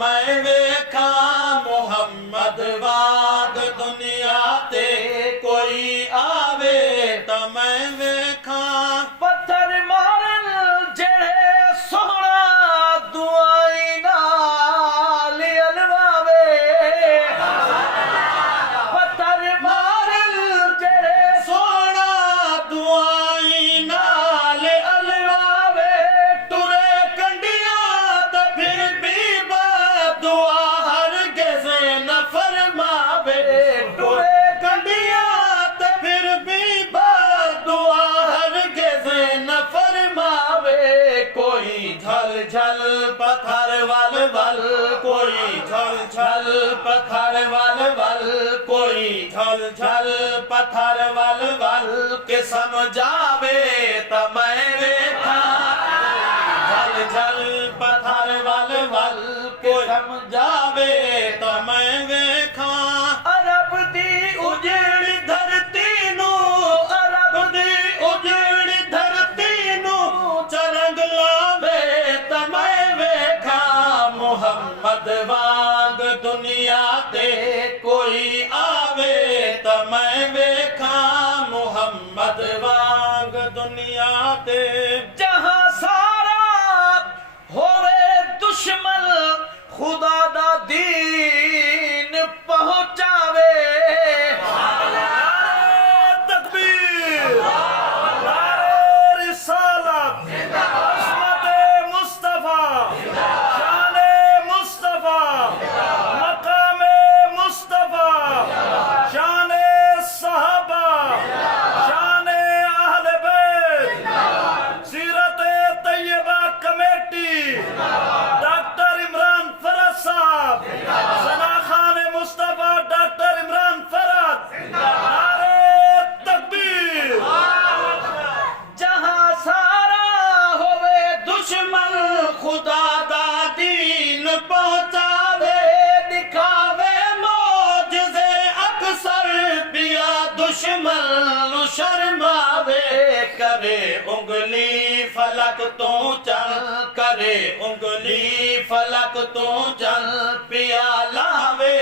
मैं वेखा मुहम्मद वाग दुनिया ते कोई आवे तो मैं वेखा पत्थर मारन जेड़े सोहना दुआई नाल अलवावे पत्थर मारन जेड़े सोना दुआई नाल अलवावे टुरे कंडियां तो फिर भी दुआ हर किसे न फरमावे टुरे कंडियां तो फिर भी दुआ हर किसे न फरमावे कोई झल झल पत्थर वल वल कोई झल झल पत्थर वल वल कोई झल झल पत्थर वल वल के समझावे त मैं वेखा झल झल पत्थर वल वल के समझावे त मैं वेखा अरब दी उजड़ धरती नू अरब दी उजड़ धरती नू चरंग लावे त मैं वेखा मुहम्मद वांग दुनिया ते कोई आवे त मैं वेखा मुहम्मद वांग दुनिया ते जहां सारा होवे दुश्मन खुदा दा दीन पहुंचावे तकबीर नारे रिसालत इस्मत मुस्तफा शान मुस्तफा मकाम मुस्तफा शान सहाबा शान अहले बैत सीरत तैयबा कमेटी डॉक्टर इमरान फरद साहब सना खान मुस्तफा डॉक्टर इमरान फरद नारे तकबीर जहां सारा होवे दुश्मन खुदा दा दीन पहुंचावे दिखावे मौजज़े अक्सर पिया दुश्मन नु शर्मावे करे उंगली फलक तो चल करे उंगली फलक तो चल पिया लावे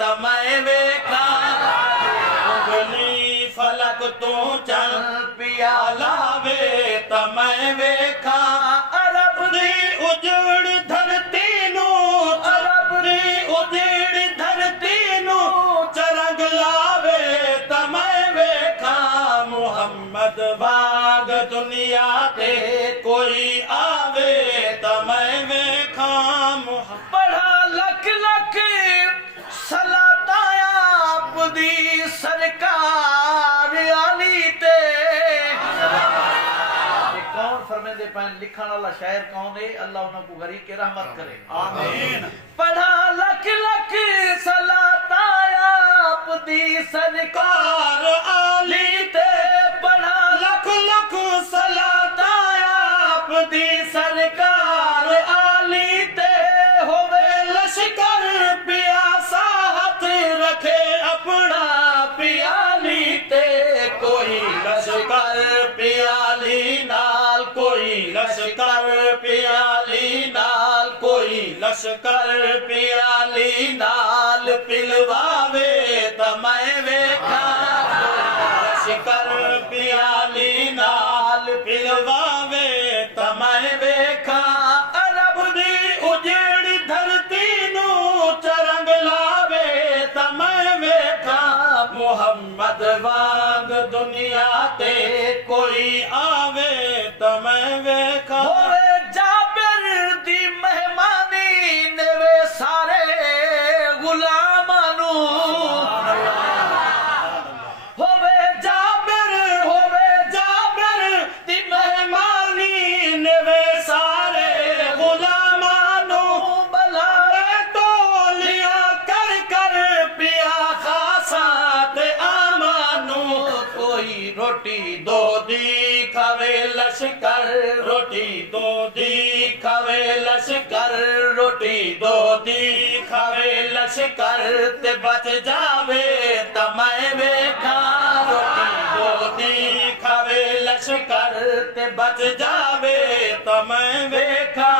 त मैं वेखा उंगली फलक तो चल पिया लावे त मैं वेखा अरब दी उजड़ धरती नू अरब दी उजड़ धरती नू चरंग लावे त मैं वेखा मुहम्मद बाग दुनिया ते कोई आवे त मैं वेखा मुहम्मद बड़ा लख लख सलाता आप दी सरकार आली ते कौन फरमेंदे पैन लिखण वाला शायर कौन है अल्लाह उन्हां को गरीब के रहमत करे आमीन पढ़ा लख लख सलाता आप दी सरकार आली ते पढ़ा लख लख सलाता आप दी सरकार आली ते होवे लश्कर प्यासा हाथ रखे अपना पियाली ते कोई लश्कर पियाली नाल कोई लश्कर पियाली नाल कोई लश्कर पियाली नाल पिलवावे त मैं वेखा लश्कर पियाली नाल पिलवावे त मैं वेखा अरब दी उजड़ धरती नू चरंग लावे त मैं वेखा मुहम्मद वांग दुनिया ते कोई आवे त मैं वेखा होवे जाबिर दी मेहमानी नेवे सारे गुलामां नू होवे जाबिर दी मेहमानी नेवे सारे गुलामां नू बलाए टोलियां कर कर पिया खासा ते आमानू कोई रोटी दो दी खावे लश्कर रोटी दो दी खावे लश्कर रोटी दो दी खावे लश्कर ते बच जावे त मैं वेखा रोटी दो दी खावे लश्कर ते बच जावे त मैं वेखा